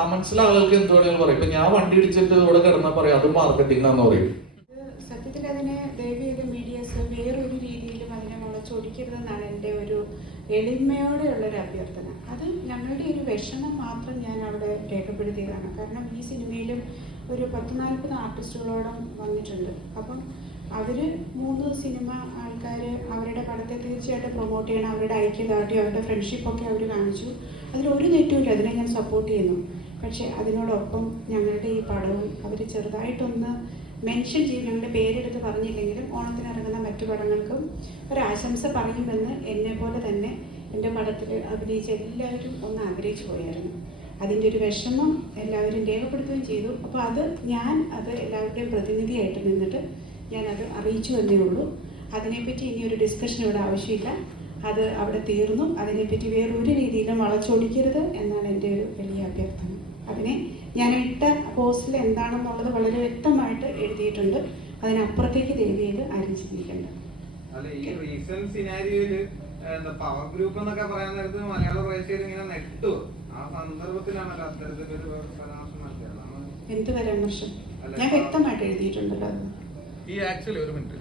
കമന്റ്സിൽ ആളുകൾക്ക് എന്ത് വേണമെങ്കിലും പറയും? ഇപ്പൊ ഞാൻ വണ്ടി ഇടിച്ചിട്ട് ഇവിടെ കിടന്നാൽ പറയും അത് മാർക്കറ്റിംഗ് ആണെന്ന് പറയും. സത്യത്തിൽ അതിനെ ദയവ് ചെയ്ത് മീഡിയസ് വേറൊരു രീതിയിലും അതിനെ മുളച്ചൊടിക്കരുതെന്നാണ് എന്റെ ഒരു എളിമയോടെയുള്ള ഒരു അഭ്യർത്ഥന. അത് ഞങ്ങളുടെ ഒരു വിഷമം മാത്രം ഞാൻ അവിടെ രേഖപ്പെടുത്തിയതാണ്. കാരണം ഈ സിനിമയിലും ഒരു പത്ത് നാൽപ്പത് ആർട്ടിസ്റ്റുകളോളം വന്നിട്ടുണ്ട്. അപ്പം അവർ മൂന്ന് സിനിമ ആൾക്കാർ അവരുടെ പടത്തെ തീർച്ചയായിട്ടും പ്രൊമോട്ട് ചെയ്യണം. അവരുടെ ഐക്യദാർഢ്യം അവരുടെ ഫ്രണ്ട്ഷിപ്പൊക്കെ അവർ കാണിച്ചു. അതിലൊരു തെറ്റുമില്ല. അതിനെ ഞാൻ സപ്പോർട്ട് ചെയ്യുന്നു. പക്ഷേ അതിനോടൊപ്പം ഞങ്ങളുടെ ഈ പടവും അവർ ചെറുതായിട്ടൊന്ന് മെൻഷൻ ചെയ്യും. ഞങ്ങളുടെ പേരെടുത്ത് പറഞ്ഞില്ലെങ്കിലും ഓണത്തിന് ഇറങ്ങുന്ന മറ്റു പടങ്ങൾക്കും ഒരാശംസ പറയുമെന്ന് എന്നെ പോലെ തന്നെ എന്റെ പടത്തിൽ അഭിനയിച്ച എല്ലാവരും ഒന്ന് ആഗ്രഹിച്ചു പോയായിരുന്നു. അതിന്റെ ഒരു വിഷമം എല്ലാവരും രേഖപ്പെടുത്തുകയും ചെയ്തു. അപ്പോൾ അത് ഞാൻ അത് എല്ലാവരുടെയും പ്രതിനിധിയായിട്ട് നിന്നിട്ട് ഞാനത് അറിയിച്ചു എന്നേ ഉള്ളൂ. അതിനെപ്പറ്റി ഇനി ഒരു ഡിസ്കഷൻ ഇവിടെ ആവശ്യമില്ല. അത് അവിടെ തീർന്നു. അതിനെപ്പറ്റി വേറൊരു രീതിയിലും വളച്ചൊടിക്കരുത് എന്നാണ് എന്റെ ഒരു വലിയ അഭ്യർത്ഥന. അതിനെ ഞാൻ ഇട്ട പോസ്റ്റിൽ എന്താണെന്നുള്ളത് വളരെ വ്യക്തമായിട്ട് എഴുതിയിട്ടുണ്ട്. അതിനപ്പുറത്തേക്ക് ദയവ് ചെയ്ത് ആരും ചിന്തിക്കേണ്ട പവർ ഗ്രൂപ്പ് എന്നൊക്കെ പറയാൻ നേരത്ത് മലയാള പ്രേക്ഷകർ ഇങ്ങനെ നെട്ടു. ആ സന്ദർഭത്തിലാണല്ലോ അത്തരത്തിലൊരു പരാമർശം എന്ത് പരാമർശം? ഞാൻ വ്യക്തമായിട്ട് എഴുതിയിട്ടുണ്ടല്ലോ ഈ ആക്ച്വലി ഒരു മിനിറ്റ്.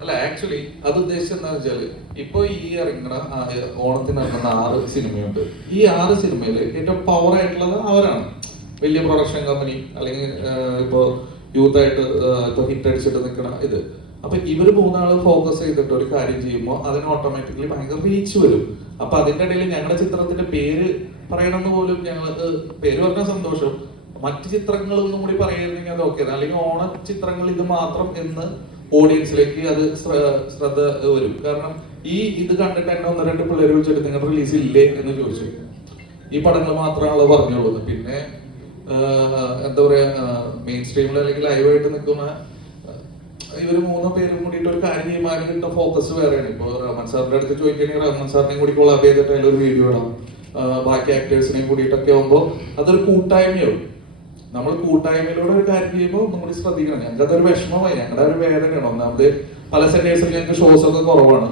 അല്ല ആക്ച്വലി അത് ഉദ്ദേശിച്ചത് എന്താ വെച്ചാൽ ഇപ്പൊ ഈ ഇറങ്ങണ ആ, ഓണത്തിന് ഇറങ്ങുന്ന ആറ് സിനിമയുണ്ട്. ഈ ആറ് സിനിമയിൽ ഏറ്റവും പവർ ആയിട്ടുള്ളത് അവരാണ്. വലിയ പ്രൊഡക്ഷൻ കമ്പനി അല്ലെങ്കിൽ ഇപ്പോ യൂത്ത് ആയിട്ട് ഇപ്പൊ ഹിറ്റ് അടിച്ചിട്ട് നിൽക്കണ ഇത്. അപ്പൊ ഇവർ മൂന്നാൾ ഫോക്കസ് ചെയ്തിട്ട് ഒരു കാര്യം ചെയ്യുമ്പോൾ അതിന് ഓട്ടോമാറ്റിക്കലി ഭയങ്കര റീച്ച് വരും. അപ്പൊ അതിന്റെ ഇടയിൽ ഞങ്ങളുടെ ചിത്രത്തിന്റെ പേര് പറയണമെന്ന് പോലും ഞങ്ങൾക്ക് പേര് പറഞ്ഞ സന്തോഷം. മറ്റു ചിത്രങ്ങളൊന്നും കൂടി പറയുകയായിരുന്നെങ്കിൽ അത് ഓക്കെ അല്ലെങ്കിൽ ഓണ ചിത്രങ്ങൾ ഇത് മാത്രം എന്ന് ഓഡിയൻസിലേക്ക് അത് ശ്രദ്ധ വരും. കാരണം ഈ ഇത് കണ്ടിട്ട് എന്നെ ഒന്ന് രണ്ട് പിള്ളേർ വിളിച്ചിട്ട് നിങ്ങളുടെ റിലീസ് ഇല്ലേ? എന്ന് ചോദിച്ചു. ഈ പടങ്ങൾ മാത്രമാണല്ലോ പറഞ്ഞുള്ളത് പിന്നെ എന്താ പറയാ മെയിൻ സ്ട്രീമിൽ അല്ലെങ്കിൽ ലൈവായിട്ട് നിൽക്കുന്ന ഇവർ മൂന്ന് പേരും കൂടിയിട്ട് ഒരു കാര്യം ചെയ്യുമ്പോൾ കിട്ടുന്ന ഫോക്കസ് വേറെയാണ്. ഇപ്പൊ റഹ്മാൻ സാറിന്റെ അടുത്ത് ചോദിക്കുകയാണെങ്കിൽ റഹ്മാൻ സാറിനെയും കൂടി കൊള്ളാം ചെയ്തിട്ട് അതിലൊരു വീഡിയോ ഇടാം. ബാക്കി ആക്ടേഴ്സിനെയും കൂടിയിട്ടൊക്കെ ആകുമ്പോൾ അതൊരു കൂട്ടായ്മയാവും. നമ്മൾ കൂട്ടായ്മയിലൂടെ ഒരു കാര്യം ചെയ്യുമ്പോൾ കൂടി ശ്രദ്ധിക്കണം. ഞങ്ങൾക്ക് ഒരു വിഷമമായി. ഞങ്ങളുടെ ഒരു വേദനയാണ്. ഒന്നാമത് പല സെന്റേഴ്സിൽ ഞങ്ങൾക്ക് ഷോസ് ഒക്കെ കുറവാണ്.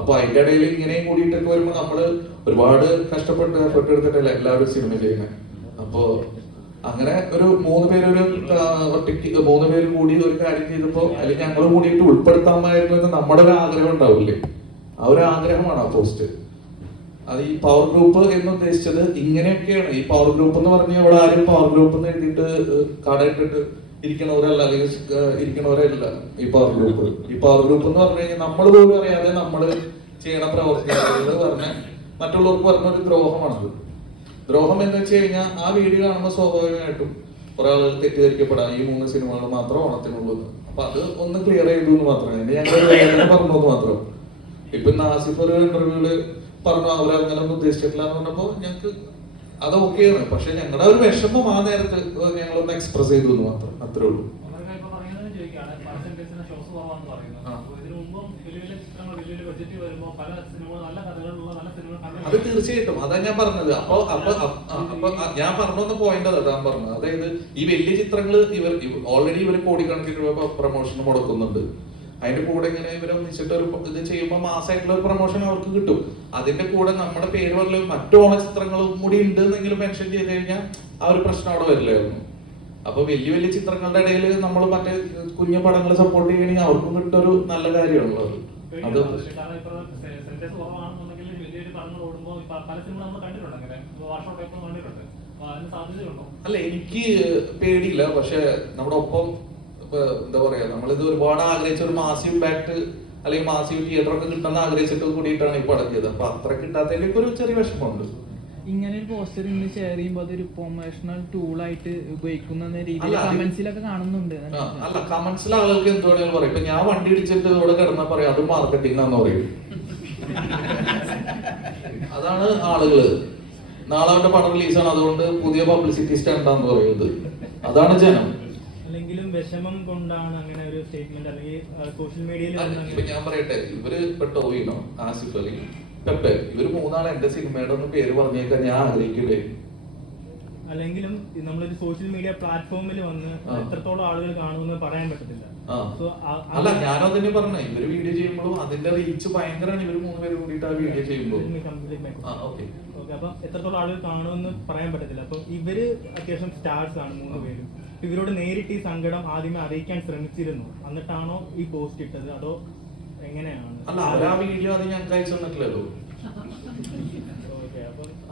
അപ്പൊ അതിന്റെ ഇടയിൽ ഇങ്ങനെയും കൂടിയിട്ടൊക്കെ വരുമ്പോൾ നമ്മൾ ഒരുപാട് കഷ്ടപ്പെട്ട് എഫർട്ട് എടുത്തിട്ടല്ല എല്ലാവരും സിനിമ ചെയ്യുന്നത് അപ്പോ അങ്ങനെ ഒരു മൂന്ന് പേരൊരു ഒറ്റയ്ക്ക് മൂന്ന് പേര് കൂടി ഒരു കാര്യം ചെയ്തപ്പോ അല്ലെങ്കിൽ ഞങ്ങൾ കൂടിയിട്ട് ഉൾപ്പെടുത്താമായിരുന്നു എന്ന് നമ്മുടെ ഒരു ആഗ്രഹം ഉണ്ടാവില്ലേ? ആ ഒരു ആഗ്രഹമാണ് ആ പോസ്റ്റ് അത് ഈ പവർ ഗ്രൂപ്പ് എന്ന് ഉദ്ദേശിച്ചത് ഇങ്ങനെയൊക്കെയാണ്. ഈ പവർ ഗ്രൂപ്പ് എന്ന് പറഞ്ഞാൽ ഇവിടെ ആരും പവർ ഗ്രൂപ്പ് എന്ന് എഴുതിയിട്ട് കടയിട്ടിട്ട് ഇരിക്കണവരല്ല അല്ലെങ്കിൽ ഇരിക്കണവരല്ല ഈ പവർ ഗ്രൂപ്പ് ഈ പവർ ഗ്രൂപ്പ് എന്ന് പറഞ്ഞു കഴിഞ്ഞാൽ നമ്മൾ പോലും അറിയാതെ നമ്മൾ ചെയ്യണ പ്രവർത്തികൾ പറഞ്ഞ മറ്റുള്ളവർക്ക് പറഞ്ഞ ഒരു ദ്രോഹമാണത്. ദ്രോഹം എന്ന് വെച്ച് കഴിഞ്ഞാൽ ആ വീഡിയോ കാണുമ്പോൾ സ്വാഭാവികമായിട്ടും കുറെ ആളുകൾ തെറ്റിദ്ധരിക്കപ്പെടാം. ഈ മൂന്ന് സിനിമകൾ മാത്രം ഓണത്തിനുള്ളൂ. അപ്പൊ അത് ഒന്ന് ക്ലിയർ ചെയ്തു എന്ന് മാത്രമേ. ഞങ്ങൾ പറഞ്ഞു മാത്രം. ഇപ്പൊ നാസിഫർ ഇന്റർവ്യൂൽ പറഞ്ഞു അവർ അങ്ങനെ ഒന്നും ഉദ്ദേശിച്ചിട്ടില്ല എന്ന് പറഞ്ഞപ്പോ ഞങ്ങൾക്ക് അത് ഓക്കെയാണ് പക്ഷെ ഞങ്ങളുടെ ഒരു വിഷമം ആ നേരത്ത് ഞങ്ങളൊന്ന് എക്സ്പ്രസ് ചെയ്തു എന്ന് മാത്രം അത്രേ ഉള്ളൂ. അത് തീർച്ചയായിട്ടും. അതാ ഞാൻ പറഞ്ഞത്. അപ്പൊ അപ്പൊ അപ്പൊ ഞാൻ പറഞ്ഞൊന്ന് പോയിന്റ് അതാ ഞാൻ പറഞ്ഞത്. അതായത് ഈ വലിയ ചിത്രങ്ങൾ ഇവർ ഓൾറെഡി ഇവർ കോടിക്കണക്കിന് രൂപ പ്രൊമോഷൻ മുടക്കുന്നുണ്ട്. അതിന്റെ കൂടെ ഇങ്ങനെ ഇവർ ഒന്നിച്ചിട്ട് ഒരു ഇത് ചെയ്യുമ്പോൾ മാസമായിട്ടുള്ള ഒരു പ്രൊമോഷൻ അവർക്ക് കിട്ടും. അതിന്റെ കൂടെ നമ്മുടെ പേര് പറഞ്ഞ മറ്റു ഓണ ചിത്രങ്ങളും കൂടി ഉണ്ട് എന്നെങ്കിലും മെൻഷൻ ചെയ്ത് കഴിഞ്ഞാൽ ആ ഒരു പ്രശ്നം അവിടെ വരില്ലായിരുന്നു. അപ്പൊ വലിയ വലിയ ചിത്രങ്ങളുടെ ഇടയിൽ നമ്മൾ മറ്റേ കുഞ്ഞു പടങ്ങൾ സപ്പോർട്ട് ചെയ്യണമെങ്കിൽ അവർക്കും കിട്ടൊരു നല്ല കാര്യമാണല്ലോ അത് അല്ല എനിക്ക് പേടിയില്ല. പക്ഷെ നമ്മുടെ ഒപ്പം എന്താ പറയാ നമ്മളിത് ഒരുപാട് ആഗ്രഹിച്ച ഒരു മാസീവ് ഇമ്പാക്ട് അല്ലെങ്കിൽ മാസീവ് തിയേറ്റർ ഒക്കെ കിട്ടണം ആഗ്രഹിച്ചിട്ട് കൂടിയിട്ടാണ് ഇപ്പൊ അടക്കിയത് അപ്പൊ അത്ര കിട്ടാത്തതിന്റെ ഒരു ചെറിയ വിഷമമുണ്ട്. ഇങ്ങനെ ഒരു പോസ്റ്റർ ഇന്ന് ഷെയർ ചെയ്യുമ്പോൾ അതൊരു പ്രൊമോഷണൽ ടൂൾ ആയിട്ട് ഉപയോഗിക്കുന്ന രീതിയിൽ കമന്റ്സിലൊക്കെ കാണുന്നുണ്ട്. അല്ല കമന്റ്സിൽ ആളുകൾക്ക് എന്ത് വേണമെങ്കിലും പറയും. ഇപ്പൊ ഞാൻ വണ്ടി ഇടിച്ചിട്ട് ഇവിടെ കിടന്നാ പറയാം അത് മാർക്കറ്റിംഗ് ആണെന്ന് പറയും. അതാണ് ആളുകൾ. നാളെ അവന്റെ പടം റിലീസാണ് അതുകൊണ്ട് പുതിയ പബ്ലിസിറ്റി സ്റ്റാൻഡാന്ന് പറയുന്നത്. അതാണ് ജനം. വിഷമം കൊണ്ടാണ് അങ്ങനെ ഒരു സ്റ്റേറ്റ്മെന്റ് അല്ലെങ്കിൽ സോഷ്യൽ മീഡിയയിൽ ഇപ്പൊ ഞാൻ പറയട്ടെ ഇവർ ടോവിനോ ആസിഫ് അലി പെപ്പെ ഇവർ മൂന്നാളെ എന്റെ സിനിമയുടെ ഒന്ന് പേര് പറഞ്ഞേക്കാൻ ഞാൻ ആഗ്രഹിക്കട്ടെ? അല്ലെങ്കിലും നമ്മളൊരു സോഷ്യൽ മീഡിയ പ്ലാറ്റ്ഫോമിൽ വന്ന് എത്രത്തോളം ആളുകൾ കാണുമെന്ന് പറയാൻ പറ്റത്തില്ല. അല്ല ഞാനും തന്നെ പറഞ്ഞ ഇവർ വീഡിയോ ചെയ്യുമ്പോഴും അതിന്റെ റീച്ച് ഭയങ്കരമാണ് ഇവർ മൂന്നുപേരും കൂടിയിട്ട് ആ വീഡിയോ ചെയ്യുമ്പോൾ അപ്പം എത്രത്തോളം ആളുകൾ കാണുമെന്ന് പറയാൻ പറ്റത്തില്ല. അപ്പൊ ഇവർ അത്യാവശ്യം സ്റ്റാർസ് ആണ് മൂന്ന് പേരും. ഇവരോട് നേരിട്ട് ഈ സങ്കടം ആദ്യമേ അറിയിക്കാൻ ശ്രമിച്ചിരുന്നു. എന്നിട്ടാണോ ഈ പോസ്റ്റ് ഇട്ടത്? അതോ എങ്ങനെയാണ്? അല്ല അവരാ വീഡിയോ അത് ഞങ്ങൾക്ക് അയച്ചു തന്നിട്ടില്ലല്ലോ.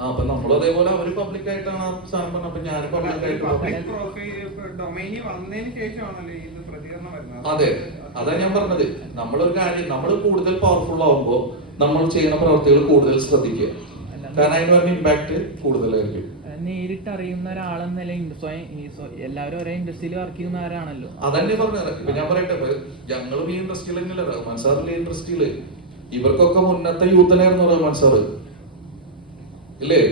അപ്പൊ നമ്മളും അതേപോലെ അവർ പബ്ലിക് ആയിട്ടാണ് ആ സാധനം പറഞ്ഞത്. അപ്പൊ ഞാൻ പബ്ലിക് ആയിട്ട് അതെ അതാ. ഞാൻ പറഞ്ഞത്. നമ്മളൊരു കാര്യം നമ്മൾ കൂടുതൽ പവർഫുൾ ആവുമ്പോൾ നമ്മൾ ചെയ്യുന്ന പ്രവർത്തികൾ കൂടുതൽ ശ്രദ്ധിക്കുക. കാരണം അതിന് പറഞ്ഞ ഇമ്പാക്ട് കൂടുതലായിരിക്കും. നേരിട്ട് അറിയുന്ന ഒരാളെന്ന നിലയിൽ സ്വയം എല്ലാവരും ഒരേ ഇൻഡസ്ട്രിയിൽ വർക്ക് ചെയ്യുന്നവരാണല്ലോ അതന്നെ പറഞ്ഞത്. ഇപ്പൊ ഞാൻ പറയട്ടെ ഞങ്ങളും ഈ ഇൻഡസ്ട്രിയിൽ തന്നെയല്ല റഹ്മാൻ സാറിന്റെ ഇൻഡസ്ട്രിയിൽ ഇവർക്കൊക്കെ മുന്നത്തെ യൂത്തനായിരുന്നു റഹ്മാൻ സാറ്. ഇല്ലേ?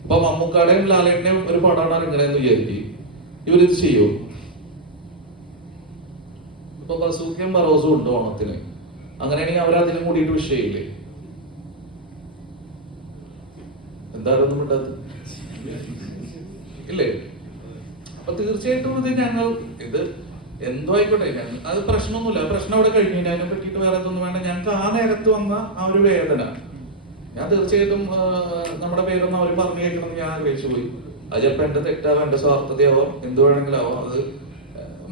ഇപ്പൊ മമ്മൂക്കാടെയും ലാലേട്ടനെയും ഒരു പടമാണ് ഇങ്ങനെയെന്ന് വിചാരിക്കും. ഇവരിത് ചെയ്യോ? ഇപ്പൊ ബസൂക്കയും ബറോസും ഉണ്ട് ഓണത്തിന്. അങ്ങനെയാണെങ്കിൽ അവരതിന് കൂടിയിട്ട് വിഷയമില്ലേ? മിണ്ടാത്ത ഇല്ലേ? അപ്പൊ തീർച്ചയായിട്ടും ഇത് ഞങ്ങൾ ഇത് എന്തോ ആയിക്കോട്ടെ അത് പ്രശ്നമൊന്നുമില്ല. പ്രശ്നം അവിടെ കഴിഞ്ഞു അതിനെ പറ്റിയിട്ട് വേറെ എന്തൊന്നും വേണ്ട. ഞങ്ങൾക്ക് ആ നേരത്ത് വന്ന ആ ഒരു വേദന. ഞാൻ തീർച്ചയായിട്ടും നമ്മുടെ പേരൊന്നും അവർ പറഞ്ഞു കേൾക്കണമെന്ന് ഞാൻ ആഗ്രഹിച്ചു പോയി. അത് ചിലപ്പോ എന്റെ തെറ്റാവാം എന്റെ സ്വാർത്ഥതയാവാം എന്ത് വേണമെങ്കിലും ആവാം അത്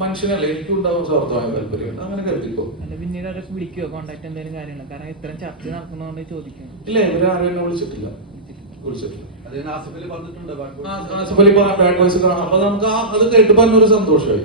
മനുഷ്യനല്ലേ എനിക്കും ഉണ്ടാവും സ്വാർത്ഥമായ താല്പര്യം. അങ്ങനെ കരുതിക്കോ. പിന്നീട് അവരൊക്കെ വിളിക്കുവോ? കോണ്ടാക്ട് എന്തെങ്കിലും കാരണം ഇത്രയും ചർച്ച നടക്കുന്നതുകൊണ്ട് ചോദിക്കുന്നു ഇല്ല ഇവരാരും എന്നെ വിളിച്ചിട്ടില്ല. വിളിച്ചിട്ടില്ല. പറഞ്ഞിട്ടുണ്ട് ആസിഫ് അലി കാണാം അപ്പൊ നമുക്ക് ആ അത് തന്നെ ഒരു സന്തോഷമായി.